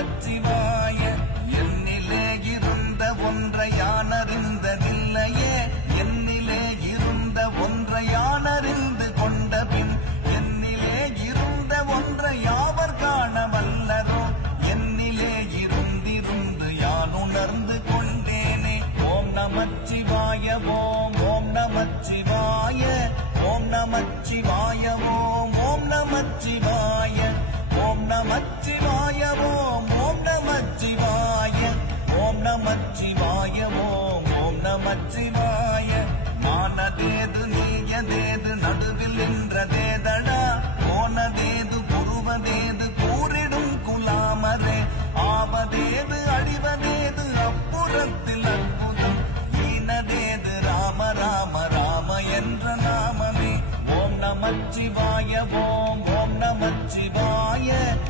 நமச்சிவாய என்னிலே இருந்த ஒன்றை நமச்சிவாய ஓம் ஓம் நமச்சிவாய ஓம் நமச்சிவாய ஓம் ஓம் நமச்சிவாய மானதேது நீயதேது நடுவில் நின்றதேதடா. போனதேது புருவதேது கூறிடும் குலாமரே. ஆவதேது அழிவதேது அப்புறத்தில் அற்புதம். ஈனதேது ராம ராம ராம என்ற நாமமே. ஓம் நமச்சிவாய ஓம் ஓம் நமச்சிவாய ஓம்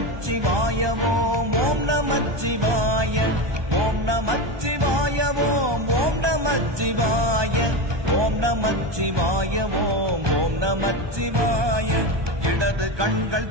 ஓம் ஓம் நமச்சிவாய ஓம் நமச்சிவாய ஓம் ஓம் நமச்சிவாய ஓம் நமச்சிவாய ஓம் ஓம் நமச்சிவாய இடது கண்கள்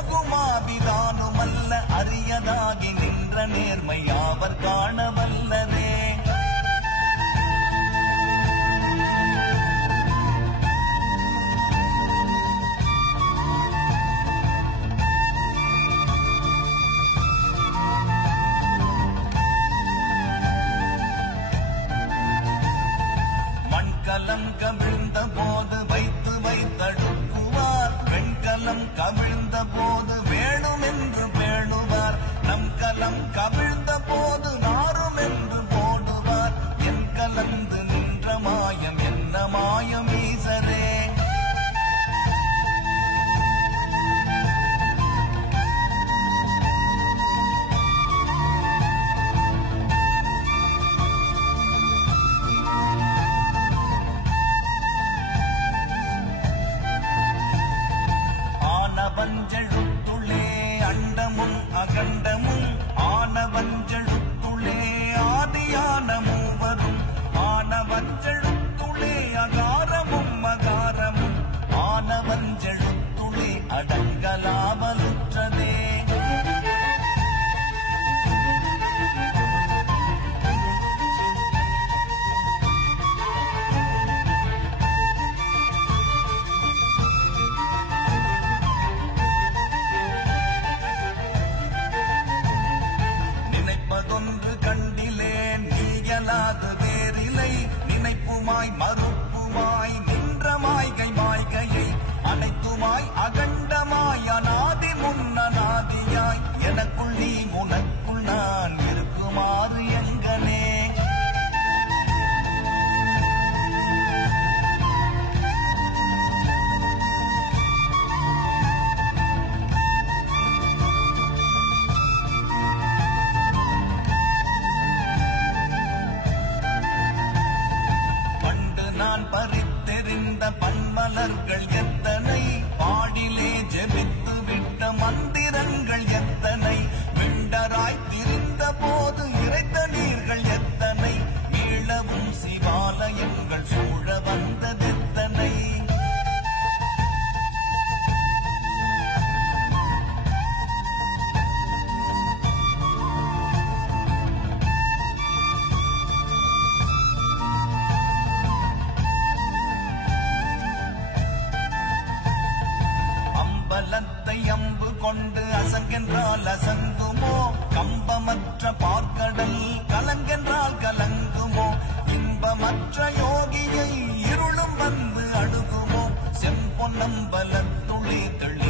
Oh, my God. மாயமீசரே ஆனவஞ்செழுத்துள்ளே அண்டமும் அகண்டமும் கொண்டு அசங்கென்றால் அசங்குமோ கம்பமற்ற பார்க்கடல் கலங்கென்றால் கலங்குமோ? இன்பமற்ற யோகியை இருளும் வந்து அடுகுமோ செம்பொன்னம்பலத்துளி தெளி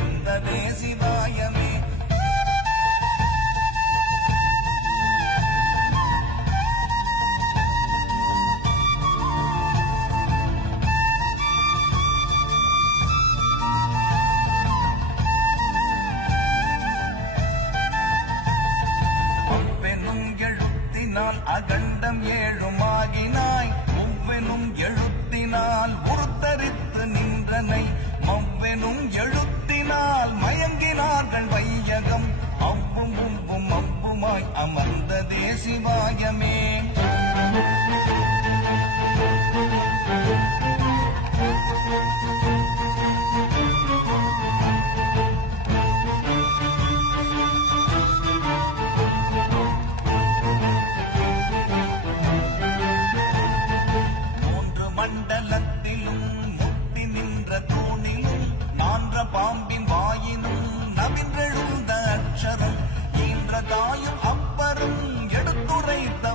எழுத்தினால் அகண்டம் ஏழுமாகினாய். ஒவ்வெனும் எழுத்தினால் உருத்தரித்து நின்றனை. மவ்வெனும் எழுத்தினால் மயங்கினார்கள் வையகம். அவ்வும் உம்பும் அவ்வுமாய் அமர்ந்ததே சிவாயமே. அப்பரும் எடுத்துரைத்த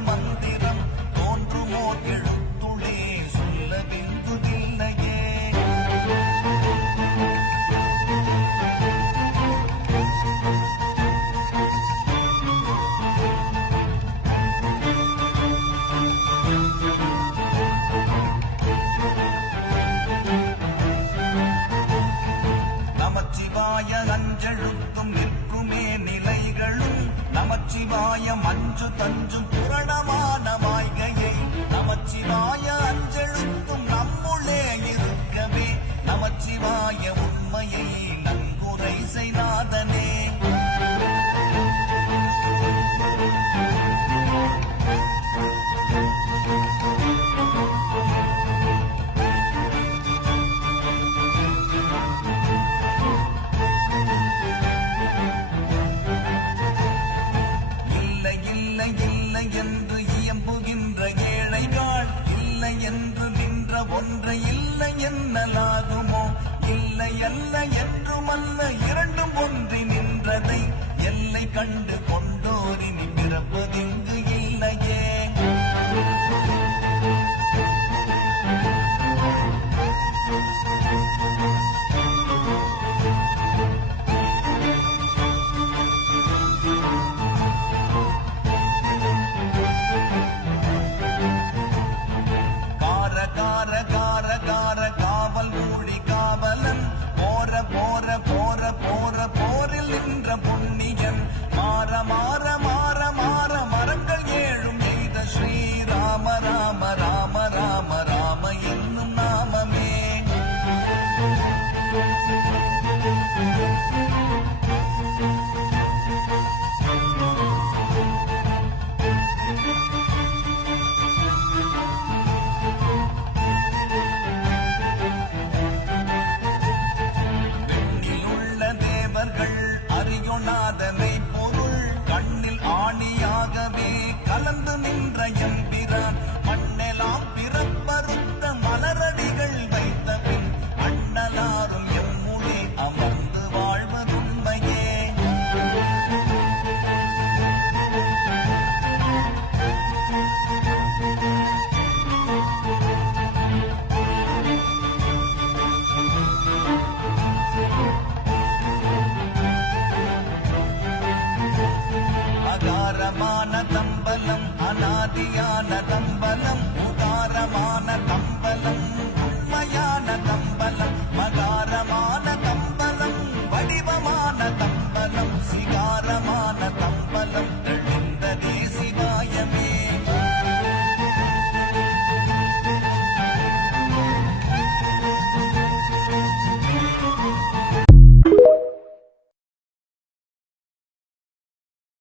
தஞ்சும் கண்டு கொண்டோரின் பிறப்பதிங்கு இல்லையே. கார கார கார காவல் மூடி காவலன். போற போற போற நின்ற எம்பிரான் மண்ணெலாம் பிறப்பறுத்த மலரடிகள் வைத்த பின் அண்ணலாரும் எம்முளே அமர்ந்து வாழ்வதுண்மையே அகாரமான தம்பலம் அநாதியான தம்பலம்